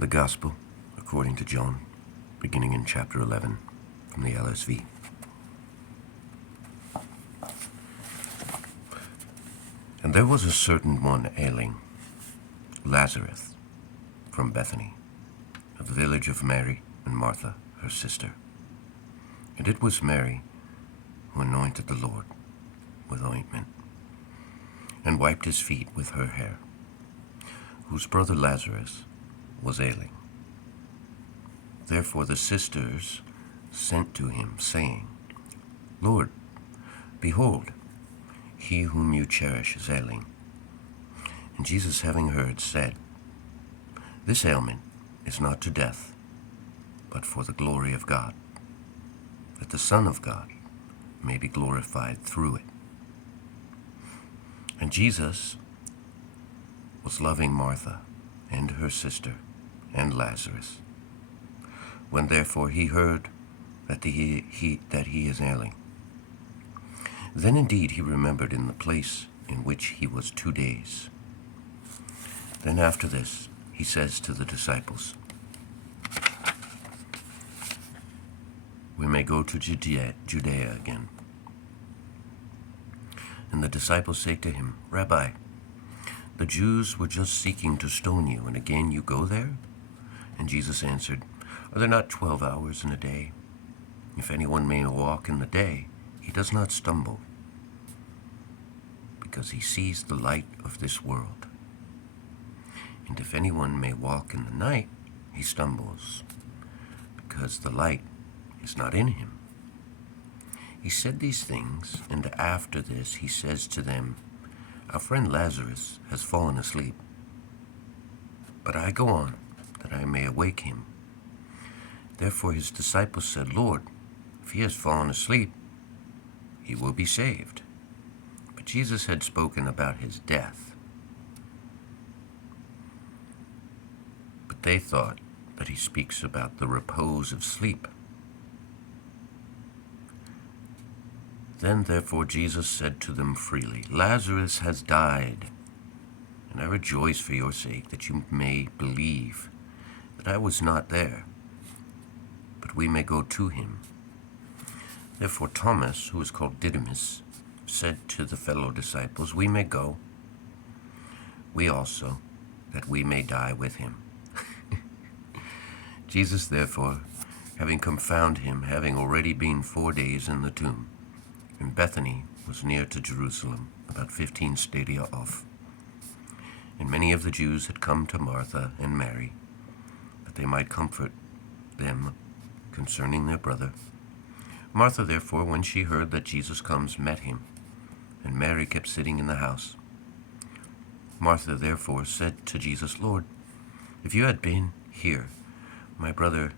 The Gospel according to John, beginning in chapter 11 from the LSV. And there was a certain one ailing, Lazarus, from Bethany, of the village of Mary and Martha, her sister. And it was Mary who anointed the Lord with ointment, and wiped his feet with her hair, whose brother Lazarus was ailing. Therefore the sisters sent to him, saying, Lord, behold, he whom you cherish is ailing. And Jesus, having heard, said, This ailment is not to death, but for the glory of God, that the Son of God may be glorified through it. And Jesus was loving Martha and her sister and Lazarus. When therefore he heard that he is ailing, then indeed he remembered in the place in which he was 2 days. Then after this he says to the disciples, We may go to Judea again. And the disciples say to him, Rabbi, the Jews were just seeking to stone you, and again you go there? And Jesus answered, Are there not 12 hours in a day? If anyone may walk in the day, he does not stumble, because he sees the light of this world. And if anyone may walk in the night, he stumbles, because the light is not in him. He said these things, and after this he says to them, Our friend Lazarus has fallen asleep, but I go on, that I may awake him. Therefore his disciples said, Lord, if he has fallen asleep, he will be saved. But Jesus had spoken about his death. But they thought that he speaks about the repose of sleep. Then therefore Jesus said to them freely, Lazarus has died, and I rejoice for your sake that you may believe that I was not there, but we may go to him. Therefore Thomas, who is called Didymus, said to the fellow disciples, We may go, we also, that we may die with him. Jesus therefore, having come, found him, having already been 4 days in the tomb. And Bethany was near to Jerusalem, about 15 stadia off. And many of the Jews had come to Martha and Mary, that they might comfort them concerning their brother. Martha therefore, when she heard that Jesus comes, met him, and Mary kept sitting in the house. Martha therefore said to Jesus, Lord, if you had been here, my brother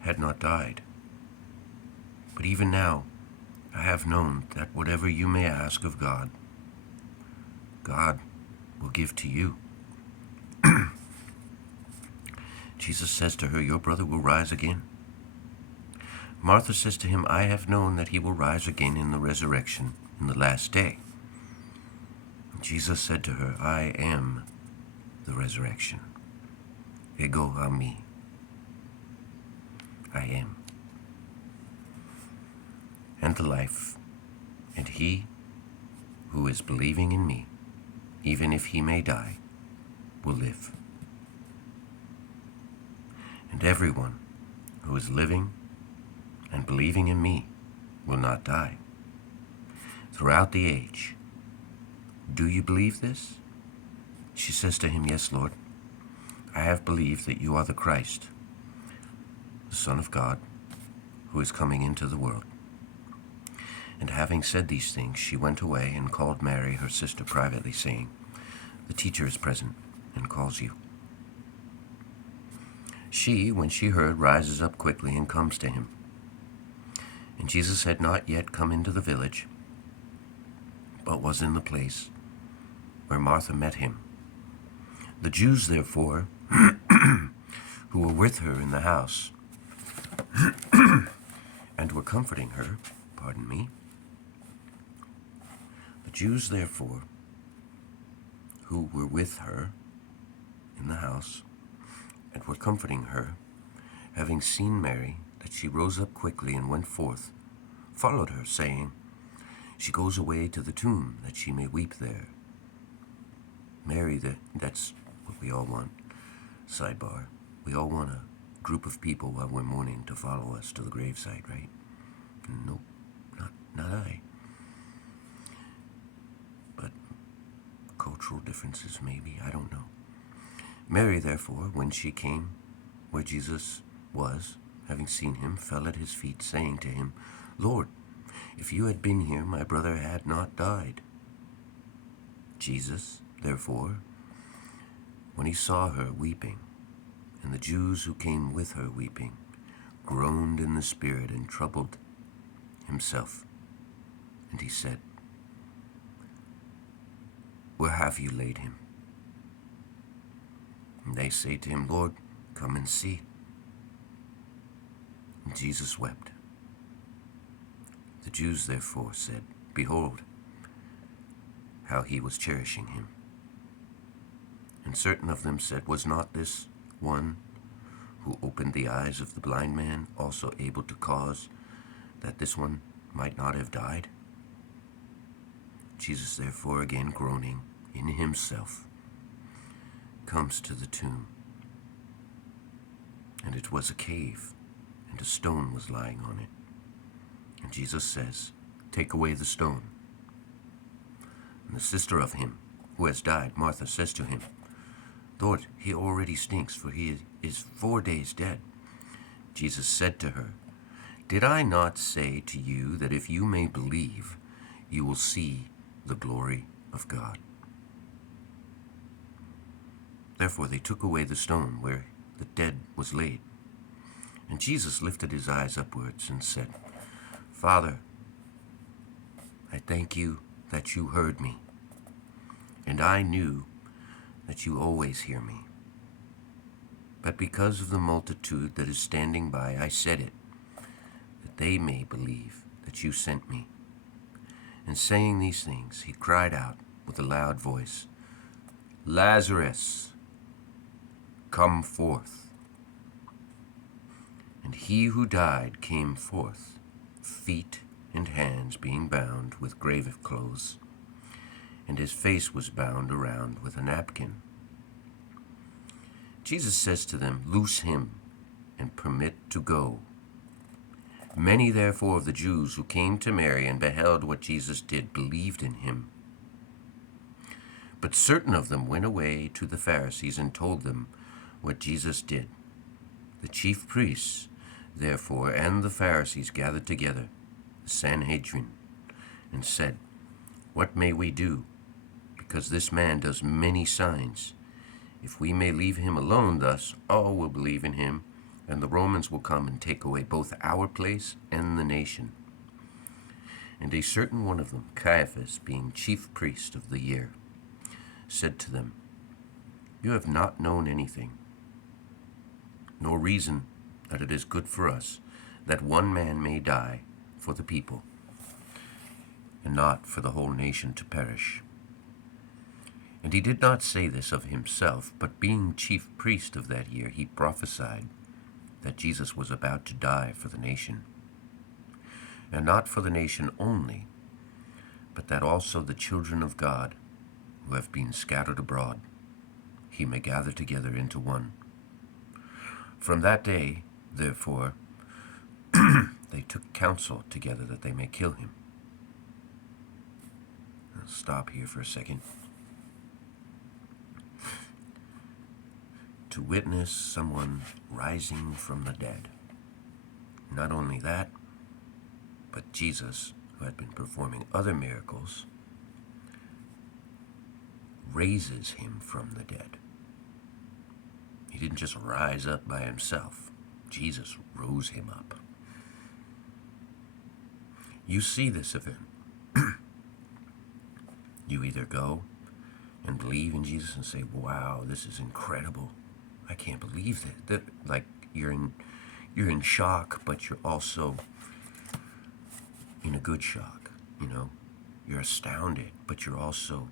had not died. But even now I have known that whatever you may ask of God, God will give to you. Jesus says to her, Your brother will rise again. Martha says to him, I have known that he will rise again in the resurrection in the last day. And Jesus said to her, I am the resurrection. Ego ami. I am. And the life, and he who is believing in me, even if he may die, will live. And everyone who is living and believing in me will not die throughout the age. Do you believe this? She says to him, Yes, Lord, I have believed that you are the Christ, the Son of God, who is coming into the world. And having said these things, she went away and called Mary, her sister, privately, saying, The teacher is present and calls you. She, when she heard, rises up quickly and comes to him. And Jesus had not yet come into the village, but was in the place where Martha met him. The Jews, therefore, who were with her in the house, and were comforting her, the Jews, therefore, who were with her in the house, and were comforting her, having seen Mary, that she rose up quickly and went forth, followed her, saying, She goes away to the tomb, that she may weep there. Mary, that's what we all want. Sidebar. We all want a group of people while we're mourning to follow us to the gravesite, right? Nope, not I. But cultural differences, maybe, I don't know. Mary, therefore, when she came where Jesus was, having seen him, fell at his feet, saying to him, Lord, if you had been here, my brother had not died. Jesus, therefore, when he saw her weeping, and the Jews who came with her weeping, groaned in the spirit and troubled himself. And he said, Where have you laid him? And they say to him, Lord, come and see. And Jesus wept. The Jews therefore said, Behold, how he was cherishing him. And certain of them said, Was not this one who opened the eyes of the blind man also able to cause that this one might not have died? Jesus therefore, again groaning in himself, comes to the tomb. And it was a cave, and a stone was lying on it. And Jesus says, Take away the stone. And the sister of him who has died, Martha, says to him, Lord, he already stinks, for he is 4 days dead. Jesus said to her, Did I not say to you that if you may believe, you will see the glory of God? Therefore they took away the stone where the dead was laid. And Jesus lifted his eyes upwards and said, Father, I thank you that you heard me, and I knew that you always hear me. But because of the multitude that is standing by, I said it, that they may believe that you sent me. And saying these things, he cried out with a loud voice, Lazarus, come forth. And he who died came forth, feet and hands being bound with grave clothes, and his face was bound around with a napkin. Jesus says to them, Loose him and permit to go. Many therefore of the Jews who came to Mary and beheld what Jesus did believed in him. But certain of them went away to the Pharisees and told them what Jesus did. The chief priests, therefore, and the Pharisees gathered together, the Sanhedrin, and said, What may we do? Because this man does many signs. If we may leave him alone thus, all will believe in him, and the Romans will come and take away both our place and the nation. And a certain one of them, Caiaphas, being chief priest of the year, said to them, You have not known anything, nor reason that it is good for us that one man may die for the people, and not for the whole nation to perish. And he did not say this of himself, but being chief priest of that year, he prophesied that Jesus was about to die for the nation, and not for the nation only, but that also the children of God who have been scattered abroad, he may gather together into one. From that day, therefore, they took counsel together that they may kill him. I'll stop here for a second. To witness someone rising from the dead. Not only that, but Jesus, who had been performing other miracles, raises him from the dead. He didn't just rise up by himself. Jesus rose him up. You see this event. You either go and believe in Jesus and say, wow, this is incredible. I can't believe that. Like you're in shock, but you're also in a good shock, You're astounded, but you're also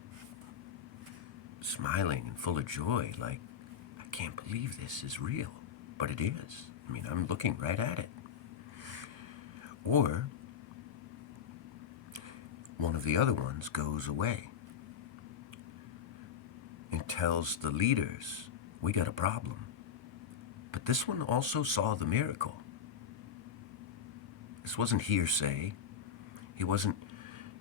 smiling and full of joy. Like, I can't believe this is real. but it is. I mean, I'm looking right at it. Or one of the other ones goes away and tells the leaders, we got a problem. But this one also saw the miracle. This wasn't hearsay. He wasn't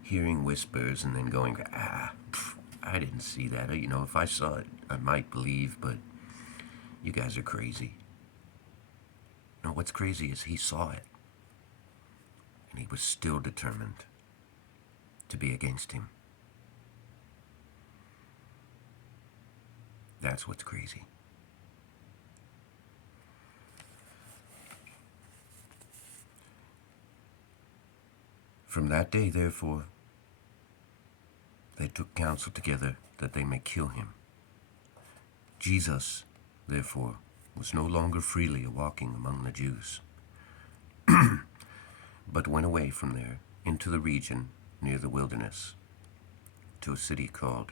hearing whispers and then going, I didn't see that. You know, if I saw it, I might believe, but you guys are crazy. No, what's crazy is he saw it, and he was still determined to be against him. That's what's crazy. From that day, therefore, they took counsel together that they may kill him. Jesus, therefore, was no longer freely walking among the Jews, but went away from there into the region near the wilderness, to a city called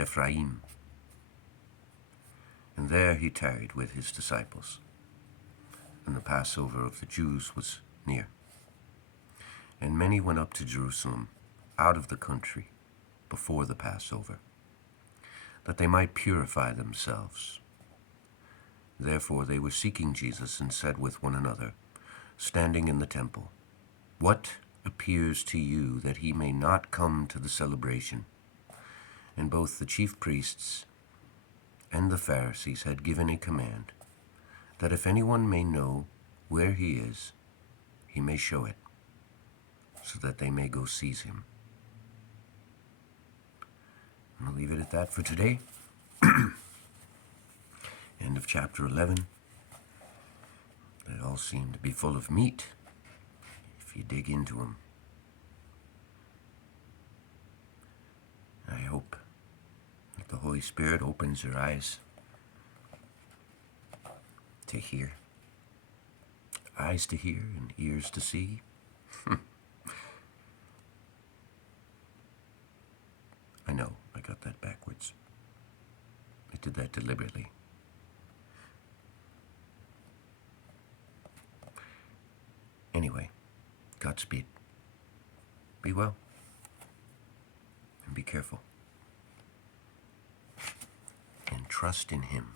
Ephraim. And there he tarried with his disciples. And the Passover of the Jews was near. And many went up to Jerusalem out of the country before the Passover, that they might purify themselves. Therefore they were seeking Jesus, and said with one another, standing in the temple, what appears to you that he may not come to the celebration? And both the chief priests and the Pharisees had given a command, that if anyone may know where he is, he may show it, so that they may go seize him. I'll leave it at that for today. End of chapter 11. They all seem to be full of meat, if you dig into them. I hope that the Holy Spirit opens your eyes to hear. Eyes to hear and ears to see. I know, I got that backwards. I did that deliberately. Anyway, Godspeed. Be well. And be careful. And trust in Him.